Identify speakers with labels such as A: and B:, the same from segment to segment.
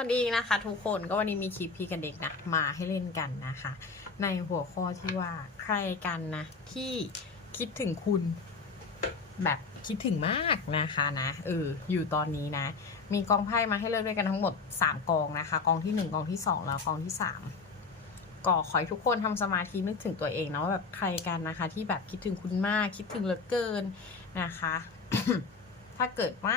A: สวัสดีนะคะทุกคนก็วันนี้มีคลิปพี่กันเด็กนะมาให้เล่นกันนะคะ ในหัวข้อที่ว่าใครกันนะ ที่คิดถึงคุณแบบคิดถึงมากนะคะนะเอออยู่ตอนนี้นะ มีกองไพ่มาให้เลือกด้วยกันทั้งหมด 3 กองนะคะ กองที่ 1 กองที่ 2 แล้วกองที่ 3ก็ขอให้ทุกคนทำสมาธินึกถึงตัวเองนะว่าแบบใครกันนะคะ ที่แบบคิดถึงคุณมากคิดถึงเหลือเกินนะคะ ถ้าเกิดว่า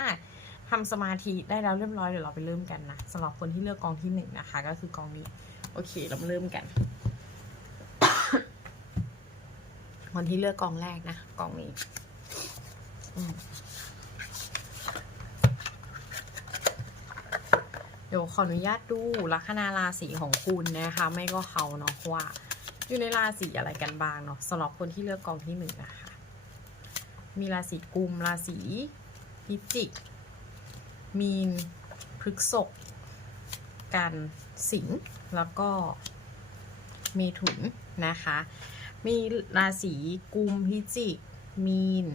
A: ทำสมาธิได้แล้วเรียบร้อยเดี๋ยวเราไปเริ่มกันนะสำหรับคนที่เลือกกองที่หนึ่งนะคะ ก็คือกองนี้ โอเค เรามาเริ่มกันคนที่เลือกกองแรกนะกองนี้เดี๋ยวขออนุญาตดูลัคนาราศีของคุณนะคะ ไม่ก็เขาเนาะว่า อยู่ในราศีอะไรกันบ้างเนาะสำหรับคนที่เลือกกองที่หนึ่งนะคะ มีราศีกุมราศีพิจิก มีน พฤษภกันสิงห์แล้วก็เมถุนนะคะ มีราศีกุมพิจิก มีน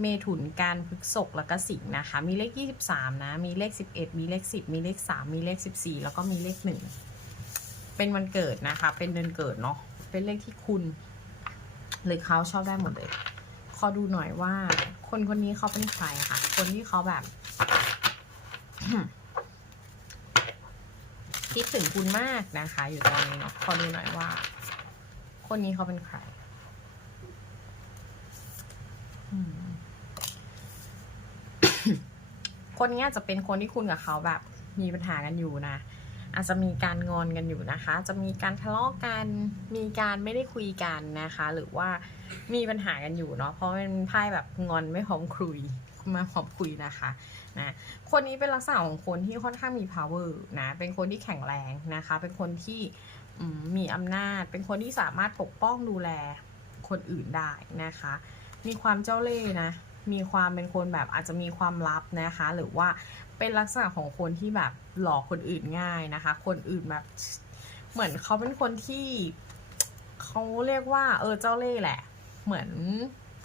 A: เมถุนการพฤษภแล้วก็สิงห์นะคะ มีเลข 23 นะ มีเลข 11 มีเลข 10 มีเลข 3 มีเลข 14 แล้วก็มีเลข 1 เป็นวันเกิดนะคะ เป็นเดือนเกิดเนาะ เป็นเลขที่คุณ หรือเขาชอบได้หมดเลย ขอดูหน่อยว่า คนคนนี้เขาเป็นใครค่ะ คนที่เขาแบบคิดถึงคุณมากนะคะ อยู่ตอนนี้เนาะขอดูหน่อยว่า คนนี้เขาเป็นใครคนนี้อาจจะเป็นคนที่คุณกับเขาแบบ มีปัญหากันอยู่นะ อาจจะมีการงอนกันอยู่นะคะ จะมีการทะเลาะกัน มีการไม่ได้คุยกันนะคะ หรือว่ามีปัญหากันอยู่เนาะ เพราะเป็นไพ่แบบงอนไม่พร้อมคุยมาพร้อมคุยนะคะนะคนนี้เป็นลักษณะของคนที่ค่อนข้างมี power นะ เป็นคนที่แข็งแรงนะคะ เป็นคนที่มมีอำนาจ เป็นคนที่สามารถปกป้องดูแลคนอื่นได้นะคะ มีความเจ้าเล่ห์นะ มีความเป็นคนแบบอาจจะมีความลับนะคะ หรือว่าเป็นลักษณะของคนที่แบบ หลอกคนอื่นง่ายนะคะ คนอื่นแบบเหมือนเขาเป็นคนที่เขาเรียกว่า เออเจ้าเล่ห์แหละ เหมือน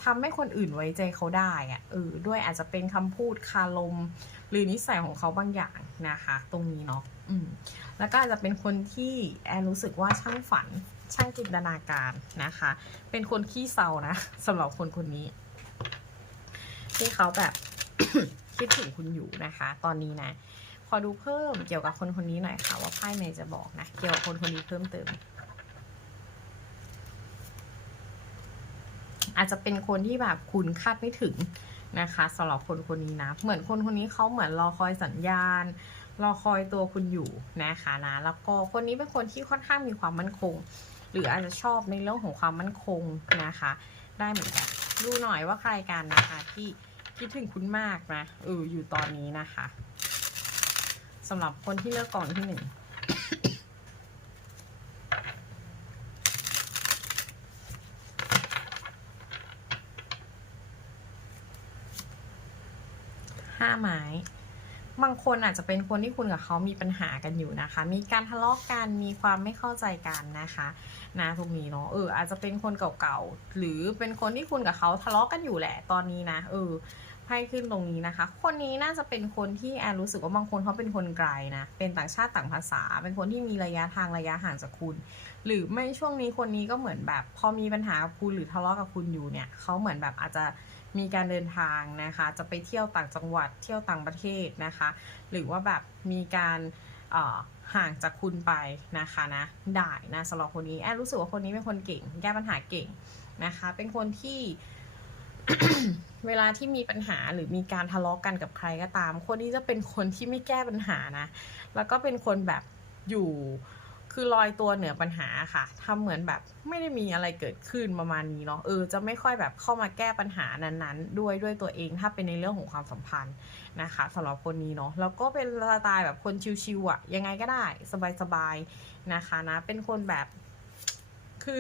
A: ทำให้คนอื่นไว้ใจเขาได้อะเออด้วยอาจจะเป็นคำพูดคารม หรือนิสัยของเขาบางอย่างนะคะ ตรงนี้เนาะอืมแล้วก็อาจจะเป็นคนที่แอนรู้สึกว่าช่างฝันช่างจินตนาการนะคะ เป็นคนขี้เศร้านะสำหรับคนคนนี้ ที่เขาแบบคิดถึงคุณอยู่นะคะ ตอนนี้นะ อดูเพิ่มเกี่ยวกับคนคนนี้หน่อยค่ะ ว่าไพ่เมย์จะบอกนะ เกี่ยวกับคนคนนี้เพิ่มเติม อาจจะเป็นคนที่แบบคุณคาดไม่ถึงนะคะสำหรับคนคนนี้นะ เหมือนคนคนนี้เขาเหมือนรอคอยสัญญาณ รอคอยตัวคุณอยู่นะคะนะ แล้วก็คนนี้เป็นคนที่ค่อนข้างมีความมั่นคง หรืออาจจะชอบในเรื่องของความมั่นคงนะคะ ได้เหมือนกันดูหน่อยว่าใครกันนะคะที่คิดถึงคุณมากนะเอออยู่ตอนนี้นะคะ สำหรับคนที่เลือกกล่องที่หนึ่งห้าไม้บางคนอาจจะเป็นคนที่คุณกับเขามีปัญหากันอยู่นะคะ มีการทะเลาะกัน มีความไม่เข้าใจกันนะคะนะตรงนี้เนาะ เออ อาจจะเป็นคนเก่าๆ หรือเป็นคนที่คุณกับเขาทะเลาะกันอยู่แหละตอนนี้นะ เออ พ่ขึ้นตรงนี้นะคะ คนนี้น่าจะเป็นคนที่แอนรู้สึกว่าบางคนเขาเป็นคนไกลนะ เป็นต่างชาติต่างภาษา เป็นคนที่มีระยะทางระยะห่างจากคุณ หรือไม่ช่วงนี้คนนี้ก็เหมือนแบบ พอมีปัญหากับคุณหรือทะเลาะกับคุณอยู่เนี่ยเขาเหมือนแบบอาจจะมีการเดินทางนะคะ จะไปเที่ยวต่างจังหวัด เที่ยวต่างประเทศนะคะ หรือว่าแบบมีการห่างจากคุณไปนะคะนะ ได้นะสำหรับคนนี้แอนรู้สึกว่าคนนี้เป็นคนเก่ง แก้ปัญหาเก่งนะคะ เป็นคนที่ เวลาที่มีปัญหาหรือมีการทะเลาะกันกับใครก็ตาม คนนี้จะเป็นคนที่ไม่แก้ปัญหานะ แล้วก็เป็นคนแบบอยู่คือลอยตัวเหนือปัญหาค่ะทำเหมือนแบบไม่ได้มีอะไรเกิดขึ้นประมาณนี้เนาะ เออ จะไม่ค่อยแบบเข้ามาแก้ปัญหานั้นๆ ด้วยด้วยตัวเอง ถ้าเป็นในเรื่องของความสัมพันธ์นะคะสำหรับคนนี้เนาะ แล้วก็เป็นสไตล์แบบคนชิวๆอะยังไงก็ได้ สบายๆ นะคะนะ เป็นคนแบบ คือ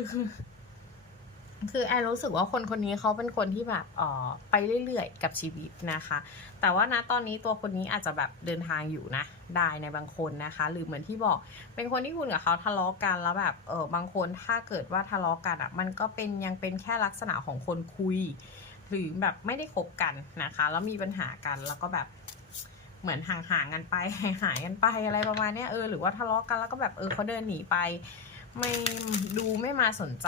A: คือแอนรู้สึกว่าคนคนนี้เขาเป็นคนที่แบบเอ่อไปเรื่อยๆ กับชีวิตนะคะ แต่ว่านะตอนนี้ตัวคนนี้อาจจะแบบเดินทางอยู่นะ ได้ในบางคนนะคะ หรือเหมือนที่บอก เป็นคนที่คุณกับเขาทะเลาะกันแล้วแบบเออบางคนถ้าเกิดว่าทะเลาะกันอะ มันก็เป็นยังเป็นแค่ลักษณะของคนคุย หรือแบบไม่ได้คบกันนะคะ แล้วมีปัญหากันแล้วก็แบบเหมือนห่างๆกันไปหายๆกันไปอะไรประมาณนี้เออหรือว่าทะเลาะกันแล้วก็แบบเออเขาเดินหนีไป ไม่ดูไม่มาสนใจ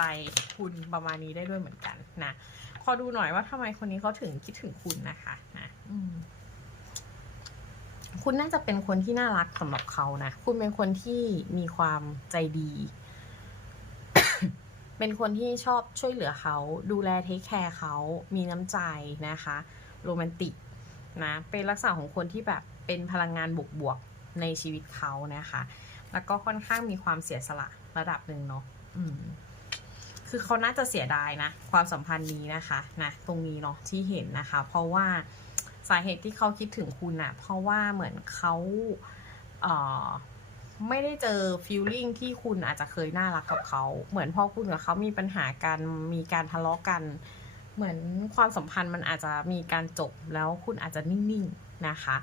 A: คุณประมาณนี้ได้ด้วยเหมือนกันนะขอดูหน่อยว่าทำไมคนนี้เขาถึงคิดถึงคุณนะคะนะอืมคุณน่าจะเป็นคนที่น่ารักสำหรับเขานะ คุณเป็นคนที่มีความใจดี เป็นคนที่ชอบช่วยเหลือเขา ดูแลเทคแคร์เขา มีน้ำใจนะคะ โรแมนติกนะ เป็นลักษณะของคนที่แบบเป็นพลังงานบวกๆในชีวิตเขานะคะ แล้วก็ค่อนข้างมีความเสียสละ ระดับหนึ่งเนาะอืม คือเขาน่าจะเสียดายนะ ความสัมพันธ์นี้นะคะนะตรงนี้เนาะที่เห็นนะคะ เพราะว่าสาเหตุที่เขาคิดถึงคุณอะเพราะว่าเหมือนเขาเอ่อไม่ได้เจอฟีลลิ่งที่คุณอาจจะเคยน่ารักกับเขา เหมือนพอคุณกับเขามีปัญหากันมีการทะเลาะกัน เหมือนความสัมพันธ์มันอาจจะมีการจบแล้วคุณอาจจะนิ่งๆนะคะ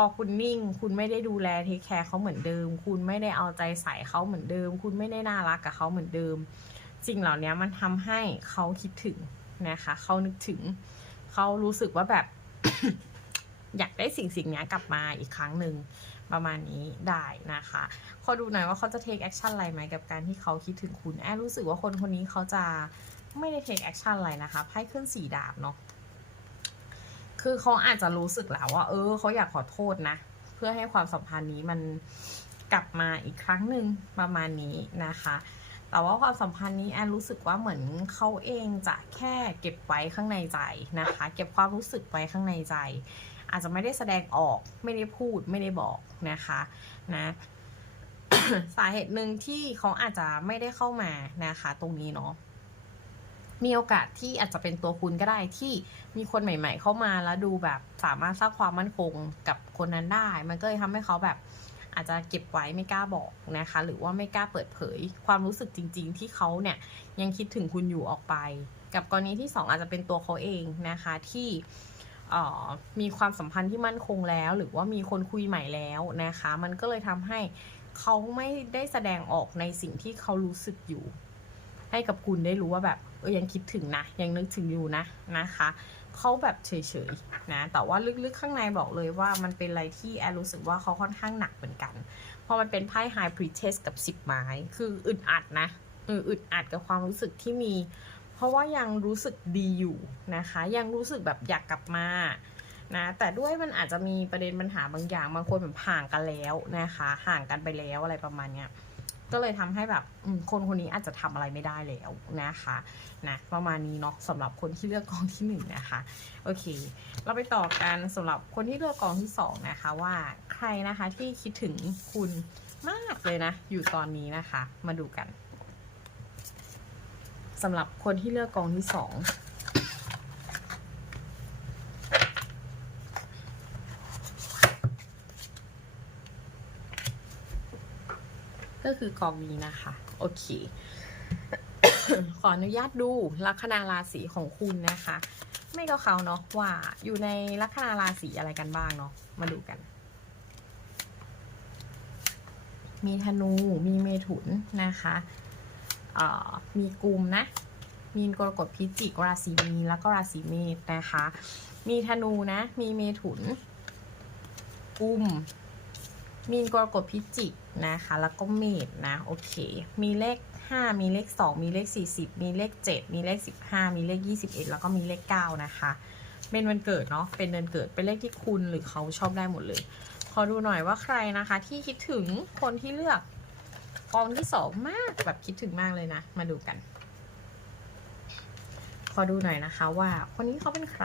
A: อคุณนิ่ง คุณไม่ได้ดูแลเทคแคร์เขาเหมือนเดิม คุณไม่ได้เอาใจใส่เขาเหมือนเดิม คุณไม่ได้น่ารักกับเขาเหมือนเดิมสิ่งเหล่านี้มันทำให้เขาคิดถึงนะคะเขานึกถึงเขารู้สึกว่าแบบ อยากได้สิ่งสิ่งนี้กลับมาอีกครั้งหนึ่งประมาณนี้ได้นะคะขอดูหน่อยว่าเขาจะ take action อะไรไหมกับการที่เขาคิดถึงคุณแอบรู้สึกว่าคนคนนี้เขาจะไม่ได้ take action อะไรนะคะไพ่ขึ้นสีดาบเนาะ คือเขาอาจจะรู้สึกแล้วว่า เออเขาอยากขอโทษนะ เพื่อให้ความสัมพันธ์นี้มันกลับมาอีกครั้งหนึ่งประมาณนี้นะคะ แต่ว่าความสัมพันธ์นี้แอนรู้สึกว่าเหมือนเขาเองจะแค่เก็บไว้ข้างในใจนะคะ เก็บความรู้สึกไว้ข้างในใจ อาจจะไม่ได้แสดงออกไม่ได้พูดไม่ได้บอกนะคะนะสาเหตุหนึ่งที่เขาอาจจะไม่ได้เข้ามานะคะ ตรงนี้เนาะ มีโอกาสที่อาจจะเป็นตัวคุณก็ได้ที่มีคนใหม่ ๆ เข้ามาแล้วดูแบบสามารถสร้างความมั่นคงกับคนนั้นได้ มันก็เลยทำให้เขาแบบอาจจะเก็บไว้ไม่กล้าบอกนะคะ หรือว่าไม่กล้าเปิดเผย ความรู้สึกจริง ๆ ที่เขาเนี่ยยังคิดถึงคุณอยู่ออกไป กับกรณีที่สองอาจจะเป็นตัวเขาเองนะคะที่มีความสัมพันธ์ที่มั่นคงแล้ว หรือว่ามีคนคุยใหม่แล้วนะคะ มันก็เลยทำให้เขาไม่ได้แสดงออกในสิ่งที่เขารู้สึกอยู่ ให้กับคุณได้รู้ว่าแบบเออยังคิดถึงนะ ยังนึกถึงอยู่นะนะคะเขาแบบเฉยๆนะแต่ว่าลึกๆข้างในบอกเลยว่ามันเป็นอะไรที่แอรู้สึกว่าเขาค่อนข้างหนักเหมือนกัน เพราะมันเป็นไพ่ High Priestess กับ10ไม้คืออึดอัดนะอออึดอัดกับความรู้สึกที่มี เพราะว่ายังรู้สึกดีอยู่นะคะ ยังรู้สึกแบบอยากกลับมานะแต่ด้วยมันอาจจะมีประเด็นปัญหาบางอย่างบางคนแบบห่างกันแล้วนะคะ ห่างกันไปแล้วอะไรประมาณเนี้ย ก็เลยทำให้แบบคนคนนี้อาจจะทำอะไรไม่ได้แล้วนะคะนะประมาณนี้เนาะสำหรับคนที่เลือกกองที่หนึ่งนะคะโอเค เราไปต่อกันสำหรับคนที่เลือกกองที่สองนะคะว่าใครนะคะที่คิดถึงคุณมากเลยนะ อยู่ตอนนี้นะคะ มาดูกันสำหรับคนที่เลือกกองที่สอง ก็คือกองนี้นะคะ โอเค ขออนุญาตดูลัคนาราศีของคุณนะคะ ไม่ก็เขาเนาะว่าอยู่ในลัคนาราศีอะไรกันบ้างเนาะมาดูกัน มีธนูมีเมถุนนะคะมีกุมนะ มีนกรกฎพิจิกราศีมีนแล้วก็ราศีเมษนะคะ มีธนูนะ มีเมถุนกุม มีนกรกฎพิจิกนะคะ แล้วก็เมษนะโอเค มีเลข 5 มีเลข 2 มีเลข 40 มีเลข 7 มีเลข 15 มีเลข 21 แล้วก็มีเลข 9 นะคะ เป็นวันเกิดเนาะเป็นเดือนเกิดเป็นเลขที่คุณหรือเขาชอบได้หมดเลย ขอดูหน่อยว่าใครนะคะ ที่คิดถึงคนที่เลือกกองที่สองมากแบบคิดถึงมากเลยนะ มาดูกัน ขอดูหน่อยนะคะว่าคนนี้เขาเป็นใคร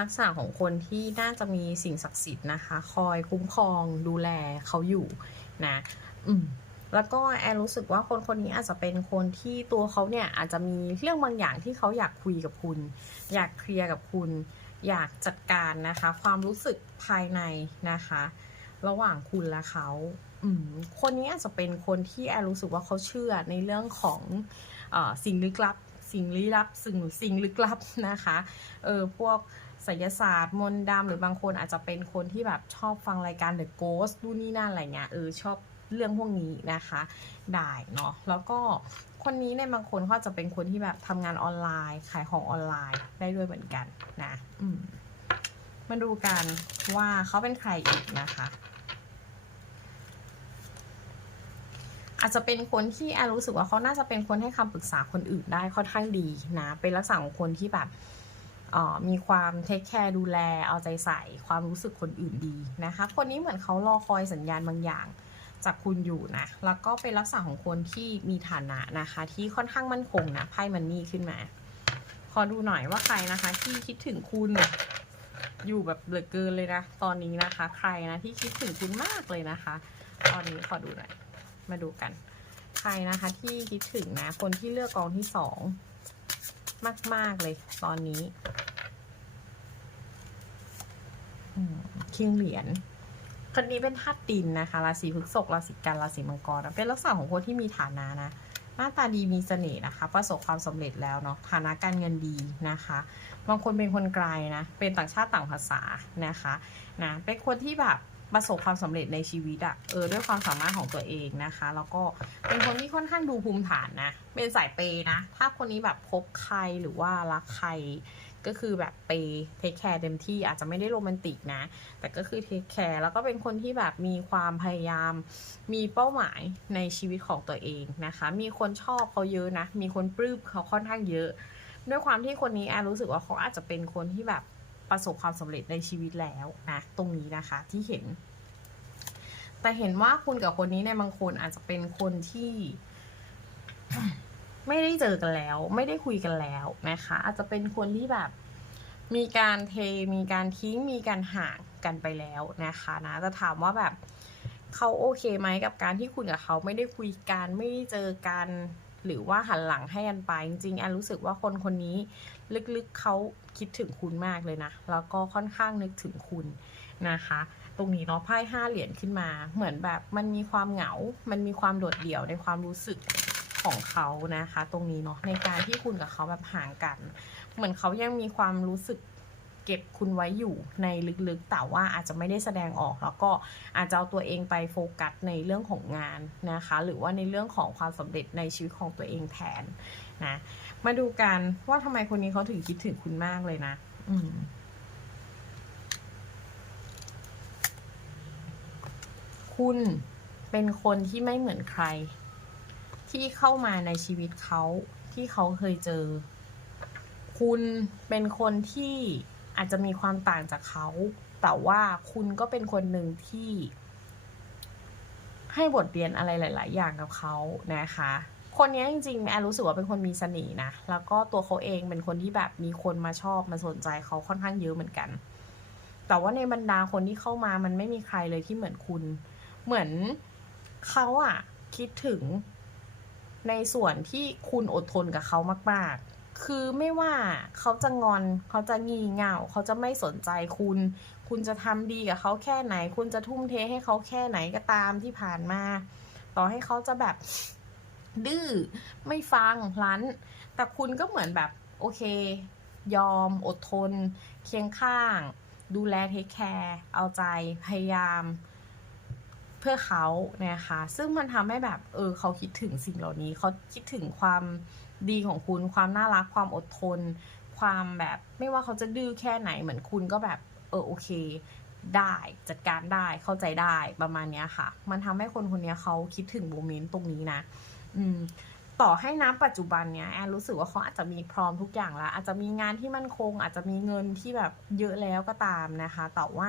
A: ลักษณะของคนที่น่าจะมีสิ่งศักดิ์สิทธิ์นะคะ คอยคุ้มครองดูแลเขาอยู่นะอืมแล้วก็แอนรู้สึกว่าคนคนนี้อาจจะเป็นคนที่ตัวเขาเนี่ยอาจจะมีเรื่องบางอย่างที่เขาอยากคุยกับคุณ อยากเคลียร์กับคุณ อยากจัดการนะคะ ความรู้สึกภายในนะคะ ระหว่างคุณและเขาอืมคนนี้อาจจะเป็นคนที่แอร์รู้สึกว่าเขาเชื่อในเรื่องของอสิ่งลึกลับ สิ่งลี้ลับสิ่งสิ่งลึกลับนะคะเออพวก ไสยศาสตร์ มนต์ดำหรือบางคนอาจจะเป็นคนที่แบบชอบฟังรายการ The Ghost ดูนนี่นั่นอะไรเงี้ยเออชอบเรื่องพวกนี้นะคะ ได้เนาะแล้วก็คนนี้ในยบางคนเขาจะเป็นคนที่แบบทำงานออนไลน์ขายของออนไลน์ได้ด้วยเหมือนกันนะอืมมาดูกันว่าเขาเป็นใครอีกนะคะ อาจจะเป็นคนที่แอรู้สึกว่าเขาน่าจะเป็นคนให้คำปรึกษาคนอื่นได้ค่อนข้างดีนะ เป็นลักษณะของคนที่แบบ มีความเทคแคร์ดูแลเอาใจใส่ความรู้สึกคนอื่นดีนะคะ คนนี้เหมือนเขารอคอยสัญญาณบางอย่างจากคุณอยู่นะ แล้วก็เป็นลักษณะของคนที่มีฐานะนะคะ ที่ค่อนข้างมั่นคงนะไพ่มันนี่ขึ้นมา ขอดูหน่อยว่าใครนะคะ ที่คิดถึงคุณอยู่แบบเหลือเกินเลยนะ ตอนนี้นะคะ ใครนะที่คิดถึงคุณมากเลยนะคะ ตอนนี้ขอดูหน่อย มาดูกัน ใครนะคะที่คิดถึงนะ คนที่เลือกกองที่สองมาก ๆ เลยตอนนี้ คิงเหรียญคนนี้เป็นธาตุดินนะคะราศีพฤษภราศีกันราศีมังกรเป็นลักษณะของคนที่มีฐานะนะหน้าตาดีมีเสน่ห์นะคะ ประสบความสำเร็จแล้วเนาะฐานะการเงินดีนะคะ บางคนเป็นคนไกลนะ เป็นต่างชาติต่างภาษานะคะนะเป็นคนที่แบบประสบความสำเร็จในชีวิตอะเออด้วยความสามารถของตัวเองนะคะ แล้วก็เป็นคนที่ค่อนข้างดูภูมิฐานนะ เป็นสายเปย์นะ ถ้าคนนี้แบบพบใครหรือว่ารักใคร ก็คือแบบเปเทคแคร์เต็มที่อาจจะไม่ได้โรแมนติกนะ แต่ก็คือเทคแคร์แล้วก็เป็นคนที่แบบมีความพยายาม มีเป้าหมายในชีวิตของตัวเองนะคะ มีคนชอบเขาเยอะนะ มีคนปลื้มเขาค่อนข้างเยอะ ด้วยความที่คนนี้แอนรู้สึกว่าเขาอาจจะเป็นคนที่แบบประสบความสำเร็จในชีวิตแล้วนะตรงนี้นะคะที่เห็น แต่เห็นว่าคุณกับคนนี้ในบางคนอาจจะเป็นคนที่ ไม่ได้เจอกันแล้ว ไม่ได้คุยกันแล้วนะคะ อาจจะเป็นคนที่แบบมีการเทมีการทิ้งมีการห่างกันไปแล้วนะคะนะจะถามว่าแบบเขาโอเคไหมกับการที่คุณกับเขาไม่ได้คุยกันไม่ได้เจอกัน หรือว่าหันหลังให้กันไป จริงๆแอนรู้สึกว่าคนคนนี้ลึกๆเขาคิดถึงคุณมากเลยนะ แล้วก็ค่อนข้างนึกถึงคุณนะคะ ตรงนี้เนาะไพ่ห้าเหรียญขึ้นมา เหมือนแบบมันมีความเหงา มันมีความโดดเดี่ยวในความรู้สึก ของเขานะคะ ตรงนี้เนาะในการที่คุณกับเขาแบบห่างกัน เหมือนเขายังมีความรู้สึกเก็บคุณไว้อยู่ในลึกๆ แต่ว่าอาจจะไม่ได้แสดงออก แล้วก็อาจจะเอาตัวเองไปโฟกัสในเรื่องของงานนะคะ หรือว่าในเรื่องของความสำเร็จในชีวิตของตัวเองแทนนะมาดูกันว่าทำไมคนนี้เขาถึงคิดถึงคุณมากเลยนะ อืมคุณเป็นคนที่ไม่เหมือนใคร ที่เข้ามาในชีวิตเขาที่เขาเคยเจอ คุณเป็นคนที่อาจจะมีความต่างจากเขา แต่ว่าคุณก็เป็นคนหนึ่งที่ ให้บทเรียนอะไรหลาย ๆ อย่างกับเขานะคะ คนนี้จริงๆแอนรู้สึกว่าเป็นคนมีเสน่ห์นะ แล้วก็ตัวเขาเองเป็นคนที่แบบมีคนมาชอบมาสนใจเขาค่อนข้างเยอะเหมือนกัน แต่ว่าในบรรดาคนที่เข้ามามันไม่มีใครเลยที่เหมือนคุณ เหมือนเขาอะคิดถึง ในส่วนที่คุณอดทนกับเขามาก ๆ คือไม่ว่าเขาจะงอนเขาจะงี่เง่าเขาจะไม่สนใจคุณ คุณจะทำดีกับเขาแค่ไหน คุณจะทุ่มเทให้เขาแค่ไหนก็ตามที่ผ่านมา ต่อให้เขาจะแบบดื้อไม่ฟังรั้น แต่คุณก็เหมือนแบบโอเค ยอมอดทน เคียงข้าง ดูแลเทคแคร์เอาใจพยายาม เพื่อเขานะคะ ซึ่งมันทำให้แบบเออเขาคิดถึงสิ่งเหล่านี้ เขาคิดถึงความดีของคุณ ความน่ารัก ความอดทน ความแบบไม่ว่าเขาจะดื้อแค่ไหนเหมือนคุณก็แบบเออโอเค ได้จัดการได้เข้าใจได้ประมาณเนี้ยค่ะ มันทำให้คนคนนี้เขาคิดถึงโมเมนต์ตรงนี้นะ อืมต่อให้น้ำปัจจุบันเนี้ยแอนรู้สึกว่าเขาอาจจะมีพร้อมทุกอย่างแล้วอาจจะมีงานที่มั่นคง อาจจะมีเงินที่แบบเยอะแล้วก็ตามนะคะ แต่ว่า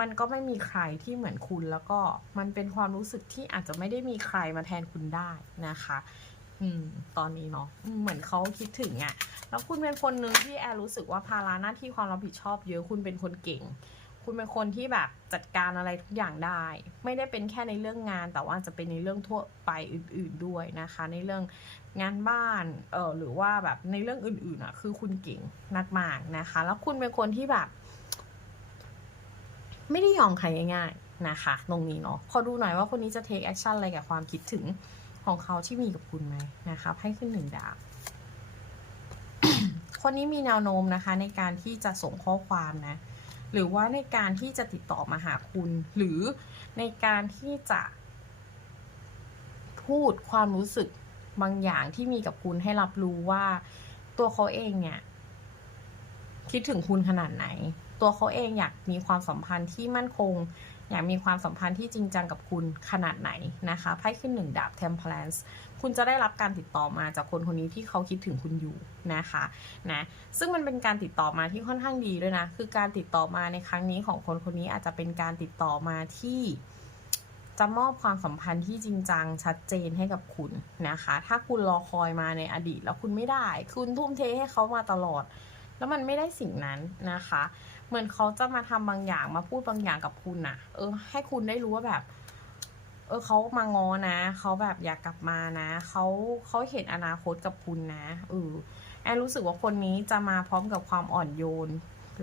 A: มันก็ไม่มีใครที่เหมือนคุณแล้วก็มันเป็นความรู้สึกที่อาจจะไม่ได้มีใครมาแทนคุณได้นะคะ อืม ตอนนี้เนาะเหมือนเขาคิดถึงอะ่ะ แล้วคุณเป็นคนหนึ่งที่แอนรู้สึกว่าภาระหน้าที่ความรับผิดชอบเยอะคุณเป็นคนเก่ง คุณเป็นคนที่แบบจัดการอะไรทุกอย่างได้ ไม่ได้เป็นแค่ในเรื่องงาน แต่ว่าจะเป็นในเรื่องทั่วไปอื่น ๆด้วยนะคะ ในเรื่องงานบ้าน เออหรือว่าแบบในเรื่องอื่นๆอะ คือคุณเก่งมากๆนะคะ แล้วคุณเป็นคนที่แบบ ไม่ได้ยอมใครง่าย ๆนะคะ ตรงนี้เนาะขอดูหน่อยว่าคนนี้จะ take action อะไรกับความคิดถึงของเขาที่มีกับคุณไหมนะคะให้ขึ้นหนึ่งดาบคนนี้มีแนวโน้มนะคะ ในการที่จะส่งข้อความนะหรือว่าในการที่จะติดต่อมาหาคุณ หรือในการที่จะพูดความรู้สึกบางอย่างที่มีกับคุณให้รับรู้ว่าตัวเขาเองเนี่ย คิดถึงคุณขนาดไหน ตัวเขาเองอยากมีความสัมพันธ์ที่มั่นคง อยากมีความสัมพันธ์ที่จริงจังกับคุณขนาดไหนนะคะไพ่ขึ้นหนึ่งดาบ temperance คุณจะได้รับการติดต่อมาจากคนคนนี้ที่เขาคิดถึงคุณอยู่นะคะนะซึ่งมันเป็นการติดต่อมาที่ค่อนข้างดีด้วยนะ คือการติดต่อมาในครั้งนี้ของคนคนนี้อาจจะเป็นการติดต่อมาที่จะมอบความสัมพันธ์ที่จริงจังชัดเจนให้กับคุณนะคะ ถ้าคุณรอคอยมาในอดีตแล้วคุณไม่ได้ คุณทุ่มเทให้เขามาตลอด แล้วมันไม่ได้สิ่งนั้นนะคะ เหมือนเขาจะมาทำบางอย่างมาพูดบางอย่างกับคุณนะเออ ให้คุณได้รู้ว่าแบบ เออเขามางอนะเขาแบบอยากกลับมานะเขาเขาเห็นอนาคตกับคุณนะเออแอนรู้สึกว่าคนนี้จะมาพร้อมกับความอ่อนโยน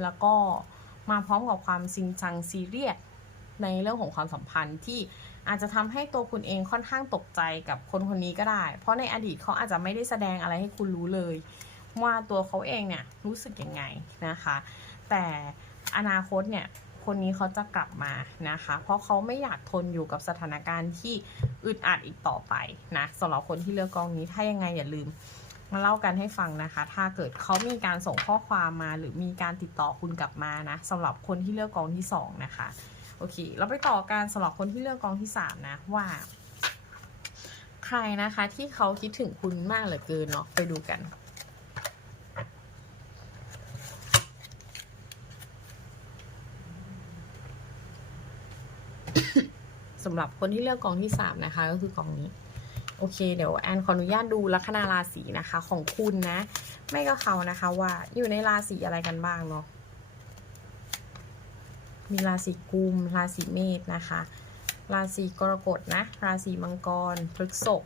A: แล้วก็มาพร้อมกับความจริงจังซีเรียสในเรื่องของความสัมพันธ์ที่อาจจะทำให้ตัวคุณเองค่อนข้างตกใจกับคนคนนี้ก็ได้ เพราะในอดีตเขาอาจจะไม่ได้แสดงอะไรให้คุณรู้เลย ว่าตัวเขาเองเนี่ยรู้สึกยังไงนะคะ แต่อนาคตเนี่ยคนนี้เขาจะกลับมานะคะ เพราะเขาไม่อยากทนอยู่กับสถานการณ์ที่อึดอัดอีกต่อไปนะสำหรับคนที่เลือกกองนี้ถ้ายังไงอย่าลืมมาเล่ากันให้ฟังนะคะ ถ้าเกิดเขามีการส่งข้อความมาหรือมีการติดต่อคุณกลับมานะสำหรับคนที่เลือกกองที่สองนะคะโอเค เราไปต่อการสำหรับคนที่เลือกกองที่สามนะว่า ใครนะคะที่เขาคิดถึงคุณมากเหลือเกินเนาะไปดูกัน สำหรับคนที่เลือกกองที่สามนะคะ ก็คือกองนี้ โอเค เดี๋ยวแอนขออนุญาตดูลัคนาราศีนะคะ ของคุณนะ ไม่ก็เขานะคะว่าอยู่ในราศีอะไรกันบ้างเนาะมีราศีกุม ราศีเมษนะคะ ราศีกรกฎนะ ราศีมังกรพฤกษภ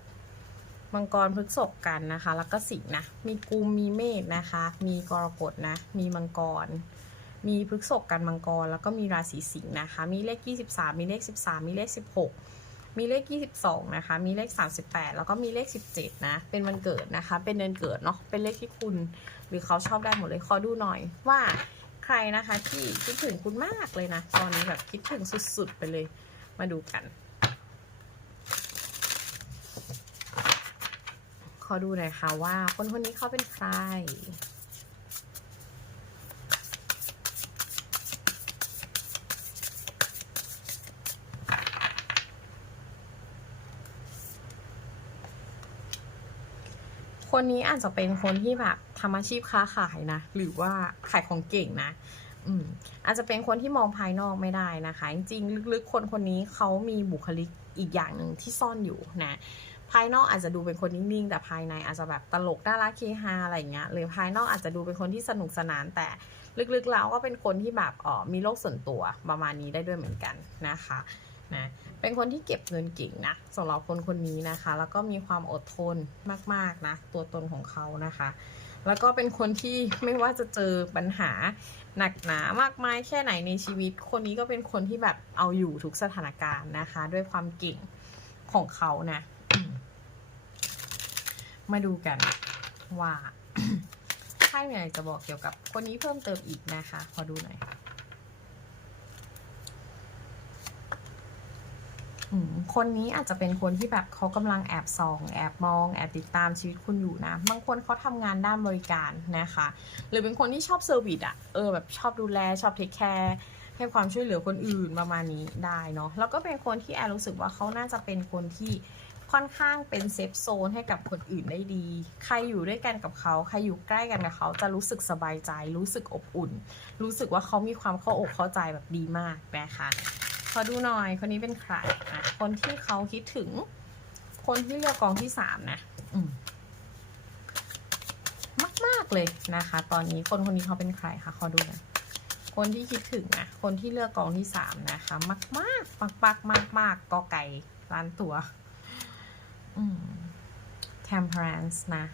A: มังกรพฤกษภกันนะคะ แล้วก็สิงนะ มีกุมมีเมษนะคะ มีกรกฎนะ มีมังกร มีพฤกษภกันมังกร แล้วก็มีราศีสิงห์นะคะ มีเลข 23 มีเลข 13 มีเลข 16 มีเลข 22 นะคะ มีเลข 38 แล้วก็มีเลข 17 นะ เป็นวันเกิดนะคะ เป็นเดือนเกิดเนาะ เป็นเลขที่คุณ หรือเขาชอบได้หมดเลย ขอดูหน่อยว่าใครนะคะที่คิดถึงคุณมากเลยนะ ตอนนี้แบบคิดถึงสุดๆไปเลย มาดูกัน ขอดูหน่อยค่ะว่าคนคนนี้เขาเป็นใคร คนนี้อาจจะเป็นคนที่แบบทำอาชีพค้าขายนะ หรือว่าขายของเก่งนะอืมอาจจะเป็นคนที่มองภายนอกไม่ได้นะคะ จริงๆลึกๆ คนคนนี้เขามีบุคลิกอีกอย่างหนึ่งที่ซ่อนอยู่นะภายนอกอาจจะดูเป็นคนนิ่งๆแต่ภายในอาจจะแบบตลกน่ารักเฮฮาอะไรอย่างเงี้ยหรือภายนอกอาจจะดูเป็นคนที่สนุกสนานแต่ลึกๆแล้วก็เป็นคนที่แบบอ๋อมีโลกส่วนตัวประมาณนี้ได้ด้วยเหมือนกันนะคะนะ เป็นคนที่เก็บเงินเก่งนะสำหรับคนคนนี้นะคะ แล้วก็มีความอดทนมากๆนะ ตัวตนของเขานะคะ แล้วก็เป็นคนที่ไม่ว่าจะเจอปัญหาหนักหนามากมายแค่ไหนในชีวิต คนนี้ก็เป็นคนที่แบบเอาอยู่ทุกสถานการณ์นะคะ ด้วยความเก่งของเขานะอืมาดูกันว่าใช่มีอะไรจะบอกเกี่ยวกับคนนี้เพิ่มเติมอีกนะคะ ขอดูหน่อย อืม คนนี้อาจจะเป็นคนที่แบบเขากำลังแอบส่อง แอบมอง แอบติดตามชีวิตคุณอยู่นะ บางคนเขาทำงานด้านบริการนะคะ หรือเป็นคนที่ชอบเซอร์วิสอะเออแบบชอบดูแล ชอบเทคแคร์ให้ความช่วยเหลือคนอื่นประมาณนี้ได้เนาะ แล้วก็เป็นคนที่แอนรู้สึกว่าเขาน่าจะเป็นคนที่ค่อนข้างเป็นเซฟโซนให้กับคนอื่นได้ดี ใครอยู่ด้วยกันกับเขา ใครอยู่ใกล้กันกับเขา จะรู้สึกสบายใจ รู้สึกอบอุ่น รู้สึกว่าเขามีความเข้าอกเข้าใจแบบดีมากนะคะ อดูหน่อยคนนี้เป็นใครอะคนที่เขาคิดถึง คนที่เลือกกองที่สามนะอืมมากๆเลยนะคะ ตอนนี้คนคนนี้เขาเป็นใครคะขอดูหน่อยคนที่คิดถึงนะคนที่เลือกกองที่สามนะคะ มากมากมากมากมากมากกอไก่ล้านตัว อืม temperance นะ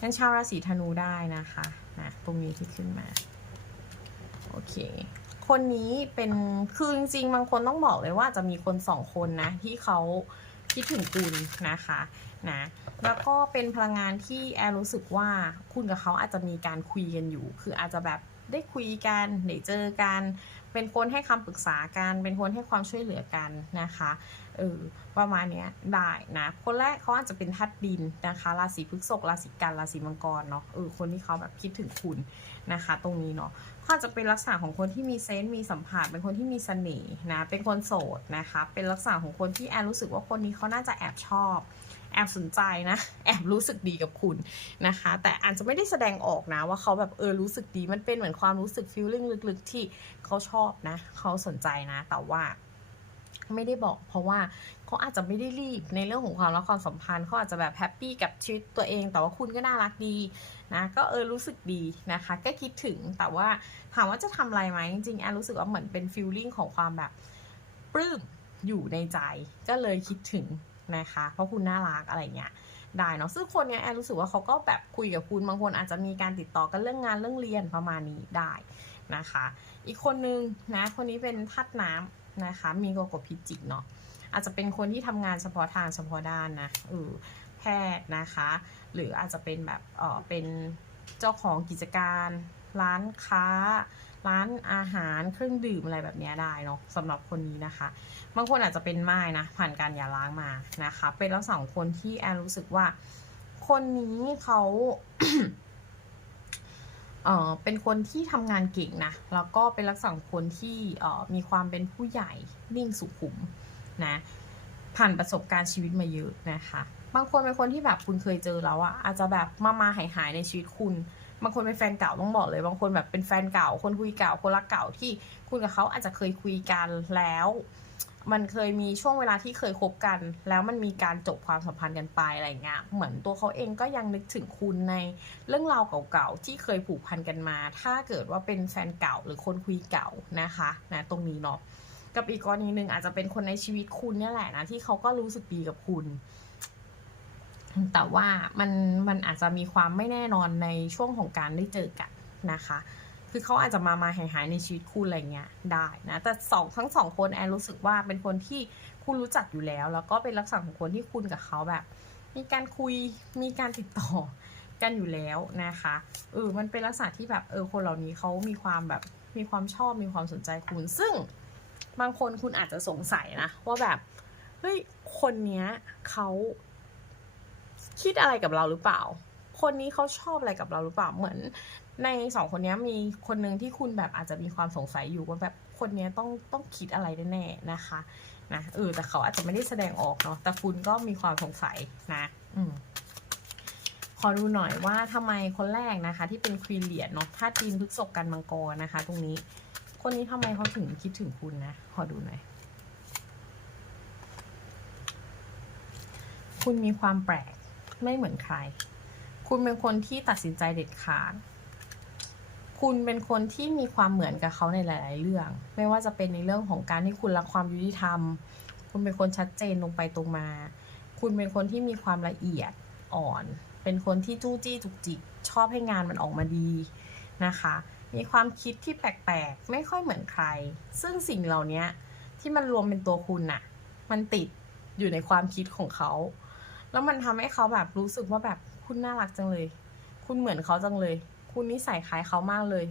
A: งั้นชาวราศีธนูได้นะคะนะตรงนี้ที่ขึ้นมา โอเค คนนี้เป็นคือจริงๆบางคนต้องบอกเลยว่าจะมีคนสองคนนะ ที่เขาคิดถึงคุณนะคะนะแล้วก็เป็นพลังงานที่แอร์รู้สึกว่าคุณกับเขาอาจจะมีการคุยกันอยู่ คืออาจจะแบบได้คุยกันได้เจอกัน เป็นคนให้คำปรึกษากัน เป็นคนให้ความช่วยเหลือกันนะคะเออประมาณเนี้ยได้นะคนแรกเขาอาจจะเป็นธาตุดินนะคะราศีพฤษภราศีกันราศีมังกรเนาะเออคนที่เขาแบบคิดถึงคุณนะคะ ตรงนี้เนาะ เขาจะเป็นลักษณะของคนที่มีเซนส์มีสัมผัสเป็นคนที่มีเสน่ห์นะเป็นคนโสดนะคะเป็นลักษณะของคนที่แอนรู้สึกว่าคนนี้เขาน่าจะแอบชอบแอบสนใจนะแอบรู้สึกดีกับคุณนะคะ แต่อาจจะไม่ได้แสดงออกนะว่าเขาแบบเออรู้สึกดีมันเป็นเหมือนความรู้สึกฟีลลิ่งลึกๆ ที่เขาชอบนะเขาสนใจนะแต่ว่า ไม่ได้บอกเพราะว่าเขาอาจจะไม่ได้รีบในเรื่องของความรักความสัมพันธ์เขาอาจจะแบบแฮปปี้กับชีวิตตัวเอง แต่ว่าคุณก็น่ารักดีนะก็เออรู้สึกดีนะคะก็คิดถึงแต่ว่าถามว่าจะทำอะไรไหมจริงๆแอนรู้สึกว่าเหมือนเป็นฟีลลิ่งของความแบบปลื้มอยู่ในใจก็เลยคิดถึงนะคะ เพราะคุณน่ารักอะไรเงี้ยได้เนาะซึ่งคนเนี้ยแอนรู้สึกว่าเขาก็แบบคุยกับคุณบางคนอาจจะมีการติดต่อกันเรื่องงานเรื่องเรียนประมาณนี้ได้นะคะ อีกคนนึงนะคนนี้เป็นธาตุน้ำ นะคะ มีโกโกพิจิกเนาะอาจจะเป็นคนที่ทำงานเฉพาะทางเฉพาะด้านนะเออแพทย์นะคะ หรืออาจจะเป็นแบบเออเป็นเจ้าของกิจการ ร้านค้า ร้านอาหารเครื่องดื่มอะไรแบบนี้ได้เนาะสำหรับคนนี้นะคะบางคนอาจจะเป็นไม้นะผ่านการหย่าร้างมานะคะ เป็นลักษณะของคนที่แอนรู้สึกว่า คนนี้เขา เอ่อเป็นคนที่ทำงานเก่งนะ แล้วก็เป็นลักษณะคนที่เอ่อมีความเป็นผู้ใหญ่นิ่งสุขุมนะ ผ่านประสบการณ์ชีวิตมาเยอะนะคะ บางคนเป็นคนที่แบบคุณเคยเจอแล้วอะอาจจะแบบมามาหายหายในชีวิตคุณ บางคนเป็นแฟนเก่าต้องบอกเลย บางคนแบบเป็นแฟนเก่า คนคุยเก่า คนรักเก่าที่คุณกับเขาอาจจะเคยคุยกันแล้ว มันเคยมีช่วงเวลาที่เคยคบกัน แล้วมันมีการจบความสัมพันธ์กันไปอะไรเงี้ยเหมือนตัวเขาเองก็ยังนึกถึงคุณในเรื่องราวเก่าๆที่เคยผูกพันกันมา ถ้าเกิดว่าเป็นแฟนเก่าหรือคนคุยเก่านะคะนะตรงนี้เนาะกับอีกกรณีหนึ่งอาจจะเป็นคนในชีวิตคุณเนี่ยแหละนะที่เขาก็รู้สึกดีกับคุณแต่ว่ามันมันอาจจะมีความไม่แน่นอนในช่วงของการได้เจอกันนะคะ คือเขาอาจจะมามาหายหายในชีวิตคุณอะไรเงี้ยได้นะแต่สองทั้งสองคนแอนรู้สึกว่าเป็นคนที่คุณรู้จักอยู่แล้ว แล้วก็เป็นลักษณะของคนที่คุณกับเขาแบบ มีการคุยมีการติดต่อกันอยู่แล้วนะคะเออมันเป็นลักษณะที่แบบเออคนเหล่านี้เขามีความแบบมีความชอบมีความสนใจคุณ ซึ่งบางคนคุณอาจจะสงสัยนะว่าแบบเฮ้ยคนเนี้ยเขาคิดอะไรกับเราหรือเปล่า คนนี้เขาชอบอะไรกับเราหรือเปล่าเหมือน ในสองคนนี้มีคนหนึ่งที่คุณแบบอาจจะมีความสงสัยอยู่ว่าแบบคนนี้ต้องต้องคิดอะไรแน่ๆนะคะนะเออแต่เขาอาจจะไม่ได้แสดงออกเนาะแต่คุณก็มีความสงสัยนะ อืมขอดูหน่อยว่าทำไมคนแรกนะคะ ที่เป็นควีนเหรียญเนาะธาตุดินพฤกษบกันมังกรนะคะ ตรงนี้ คนนี้ทำไมเขาถึงคิดถึงคุณนะขอดูหน่อยคุณมีความแปลกไม่เหมือนใคร คุณเป็นคนที่ตัดสินใจเด็ดขาด คุณเป็นคนที่มีความเหมือนกับเขาในหลาย ๆ เรื่อง ไม่ว่าจะเป็นในเรื่องของการที่คุณรักความยุติธรรม คุณเป็นคนชัดเจนตรงไปตรงมา คุณเป็นคนที่มีความละเอียดอ่อน เป็นคนที่จู้จี้จุกจิก ชอบให้งานมันออกมาดีนะคะ มีความคิดที่แปลก ๆ ไม่ค่อยเหมือนใคร ซึ่งสิ่งเหล่านี้ที่มันรวมเป็นตัวคุณน่ะ มันติดอยู่ในความคิดของเขา แล้วมันทำให้เขาแบบรู้สึกว่าแบบคุณน่ารักจังเลย คุณเหมือนเขาจังเลย คุณนิสัยคล้ายเขามากเลย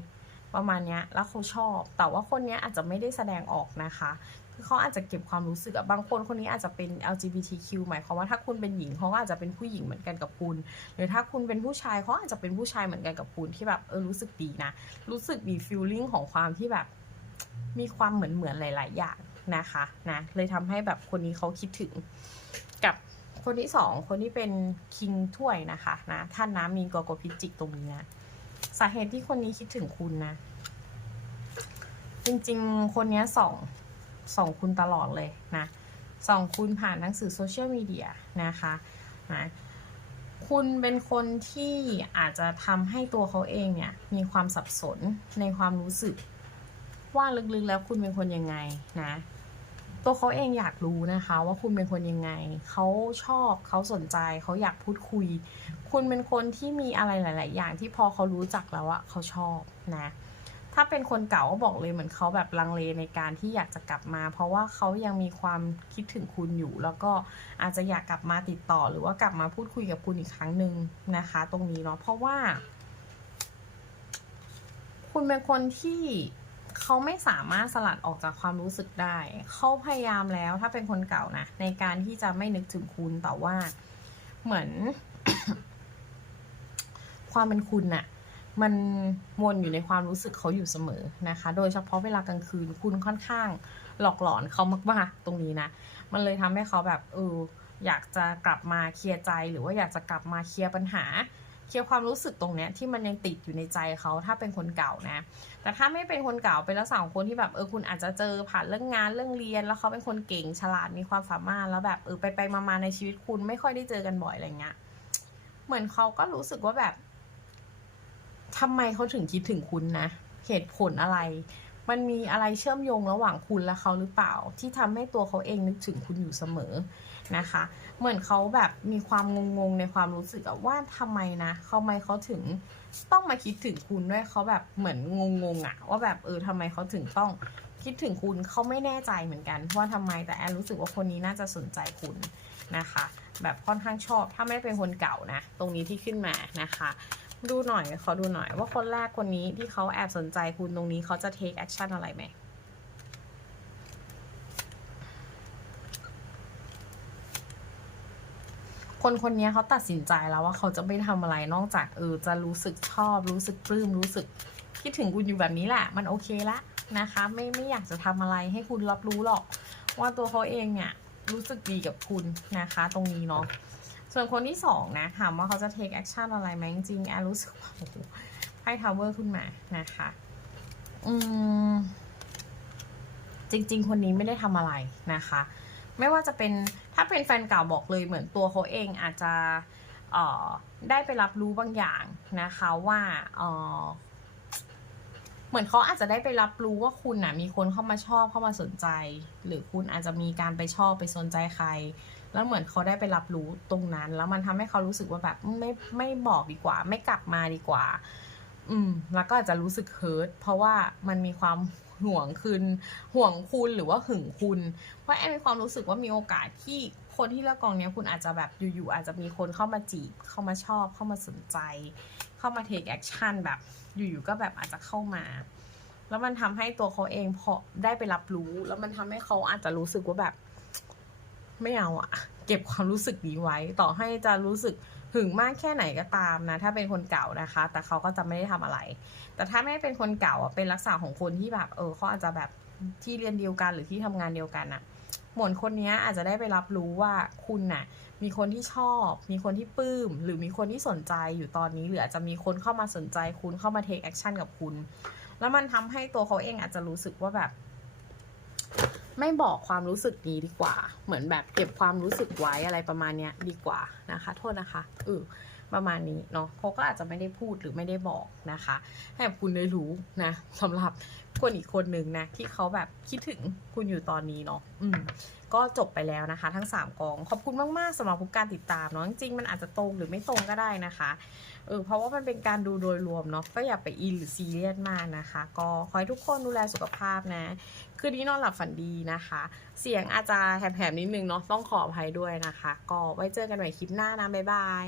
A: ประมาณนี้แล้วเขาชอบ แต่ว่าคนนี้อาจจะไม่ได้แสดงออกนะคะคือเขาอาจจะเก็บความรู้สึกอะบางคนคนนี้อาจจะเป็น LGBTQ หมายความว่าถ้าคุณเป็นหญิงเขาก็อาจจะเป็นผู้หญิงเหมือนกันกับคุณ หรือถ้าคุณเป็นผู้ชายเขาอาจจะเป็นผู้ชายเหมือนกันกับคุณที่แบบเออรู้สึกดีนะ รู้สึกมีฟีลลิ่งของความที่แบบมีความเหมือนเหมือนหลาย ๆ อย่างนะคะนะเลยทำให้แบบคนนี้เขาคิดถึงกับคนที่สองคนที่เป็นคิงถ้วยนะคะนะท่านน้ำมีกอกพิจิกตรงนี้นะ สาเหตุที่คนนี้คิดถึงคุณนะ จริงๆ คนนี้ส่องส่องคุณตลอดเลยนะส่องคุณผ่านหนังสือโซเชียลมีเดียนะคะนะคุณเป็นคนที่อาจจะทำให้ตัวเขาเองเนี่ย มีความสับสนในความรู้สึก ว่าลึกๆแล้วคุณเป็นคนยังไงนะ ตัวเขาเองอยากรู้นะคะ ว่าคุณเป็นคนยังไง เขาชอบเขาสนใจเขาอยากพูดคุย คุณเป็นคนที่มีอะไรหลาย ๆ อย่างที่พอเขารู้จักแล้วอะเขาชอบนะถ้าเป็นคนเก่าก็บอกเลยเหมือนเขาแบบลังเลในการที่อยากจะกลับมา เพราะว่าเขายังมีความคิดถึงคุณอยู่ แล้วก็อาจจะอยากกลับมาติดต่อ หรือว่ากลับมาพูดคุยกับคุณอีกครั้งหนึ่งนะคะ ตรงนี้เนาะเพราะว่า คุณเป็นคนที่ เขาไม่สามารถสลัดออกจากความรู้สึกได้ เขาพยายามแล้วถ้าเป็นคนเก่านะ ในการที่จะไม่นึกถึงคุณแต่ว่าเหมือน ความเป็นคุณน่ะ มันวนอยู่ในความรู้สึกเขาอยู่เสมอนะคะ โดยเฉพาะเวลากลางคืนคุณค่อนข้างหลอกหลอนเขามากๆตรงนี้นะ มันเลยทำให้เขาแบบเอออยากจะกลับมาเคลียร์ใจ หรือว่าอยากจะกลับมาเคลียร์ปัญหา เคลียร์ความรู้สึกตรงเนี้ยที่มันยังติดอยู่ในใจเขาถ้าเป็นคนเก่านะ แต่ถ้าไม่เป็นคนเก่าเป็นลักษณะของคนที่แบบเออคุณอาจจะเจอผ่านเรื่องงานเรื่องเรียน แล้วเขาเป็นคนเก่งฉลาดมีความสามารถแล้วแบบเออไปไปมามาในชีวิตคุณไม่ค่อยได้เจอกันบ่อยอะไรเงี้ยเหมือนเขาก็รู้สึกว่าแบบทำไมเขาถึงคิดถึงคุณนะเหตุผลอะไร มันมีอะไรเชื่อมโยงระหว่างคุณและเขาหรือเปล่า ที่ทำให้ตัวเขาเองนึกถึงคุณอยู่เสมอ นะคะ เหมือนเขาแบบมีความงงๆในความรู้สึกว่าทำไมนะเขาไมเขาถึงต้องมาคิดถึงคุณด้วยเขาแบบเหมือนงงๆอะว่าแบบเออทำไมเขาถึงต้องคิดถึงคุณเขาไม่แน่ใจเหมือนกันว่าทำไมแต่แอนรู้สึกว่าคนนี้น่าจะสนใจคุณนะคะ แบบค่อนข้างชอบถ้าไม่เป็นคนเก่านะ ตรงนี้ที่ขึ้นมานะคะ ดูหน่อยขอดูหน่อยว่าคนแรกคนนี้ที่เขาแอบสนใจคุณตรงนี้เขาจะ take action อะไรไหม คนคนนี้เขาตัดสินใจแล้วว่าเขาจะไม่ทำอะไรนอกจากเออจะรู้สึกชอบ รู้สึกปลื้มรู้สึกคิดถึงคุณอยู่แบบนี้แหละ มันโอเคละนะคะ ไม่ไม่อยากจะทำอะไรให้คุณรับรู้หรอก ว่าตัวเขาเองเนี่ยรู้สึกดีกับคุณนะคะ ตรงนี้เนาะส่วนคนที่สองนะถามว่าเขาจะ take action อะไรไหมจริงแอรู้สึกว่าโอ้ไพ่ทาวเวอร์ขึ้นมานะคะ อืมจริง ๆ คนนี้ไม่ได้ทำอะไรนะคะ ไม่ว่าจะเป็นถ้าเป็นแฟนเก่าบอกเลยเหมือนตัวเขาเองอาจจะเออได้ไปรับรู้บางอย่างนะคะว่าเออเหมือนเขาอาจจะได้ไปรับรู้ว่าคุณน่ะมีคนเข้ามาชอบเข้ามาสนใจ หรือคุณอาจจะมีการไปชอบไปสนใจใคร แล้วเหมือนเขาได้ไปรับรู้ตรงนั้น แล้วมันทำให้เขารู้สึกว่าแบบไม่ไม่บอกดีกว่า ไม่กลับมาดีกว่า อืม แล้วก็อาจจะรู้สึกเฮิร์ตเพราะว่ามันมีความ ห่วงคืนห่วงคุณหรือว่าหึงคุณ เพราะแอนมีความรู้สึกว่ามีโอกาสที่คนที่เลือกกองนี้คุณอาจจะแบบอยู่ๆอาจจะมีคนเข้ามาจีบเข้ามาชอบเข้ามาสนใจ เข้ามา take action แบบอยู่ๆก็แบบอาจจะเข้ามา แล้วมันทำให้ตัวเขาเองพอได้ไปรับรู้ แล้วมันทำให้เขาอาจจะรู้สึกว่าแบบ ไม่เอาอะเก็บความรู้สึกนี้ไว้ ต่อให้จะรู้สึก หึงมากแค่ไหนก็ตามนะ ถ้าเป็นคนเก่านะคะ แต่เขาก็จะไม่ได้ทำอะไร แต่ถ้าไม่เป็นคนเก่าอะเป็นลักษณะของคนที่แบบเออเขาอาจจะแบบที่เรียนเดียวกันหรือที่ทำงานเดียวกันอะหมวนคนนี้อาจจะได้ไปรับรู้ว่าคุณน่ะ มีคนที่ชอบ มีคนที่ปลื้ม หรือมีคนที่สนใจอยู่ตอนนี้ หรืออาจจะมีคนเข้ามาสนใจคุณเข้ามา take action กับคุณ แล้วมันทำให้ตัวเขาเองอาจจะรู้สึกว่าแบบ ไม่บอกความรู้สึกนี้ดีกว่า เหมือนแบบเก็บความรู้สึกไว้อะไรประมาณเนี้ยดีกว่านะคะ โทษนะคะอือ ประมาณนี้เนาะเขาก็อาจจะไม่ได้พูดหรือไม่ได้บอกนะคะ ให้คุณได้รู้นะสำหรับคนอีกคนหนึ่งนะที่เขาแบบคิดถึงคุณอยู่ตอนนี้เนาะอืมก็จบไปแล้วนะคะ ทั้ง 3กอง ขอบคุณมาก ๆสำหรับทุกการติดตามเนาะจริงๆมันอาจจะตรงหรือไม่ตรงก็ได้นะคะเออเพราะว่ามันเป็นการดูโดยรวมเนาะก็อย่าไปอินหรือซีเรียสมากนะคะ ก็ขอให้ทุกคนดูแลสุขภาพนะ คืนนี้นอนหลับฝันดีนะคะ เสียงอาจจะแหบๆนิดนึงเนาะต้องขออภัยด้วยนะคะ ก็ไว้เจอกันใหม่คลิปหน้านะบ๊ายบาย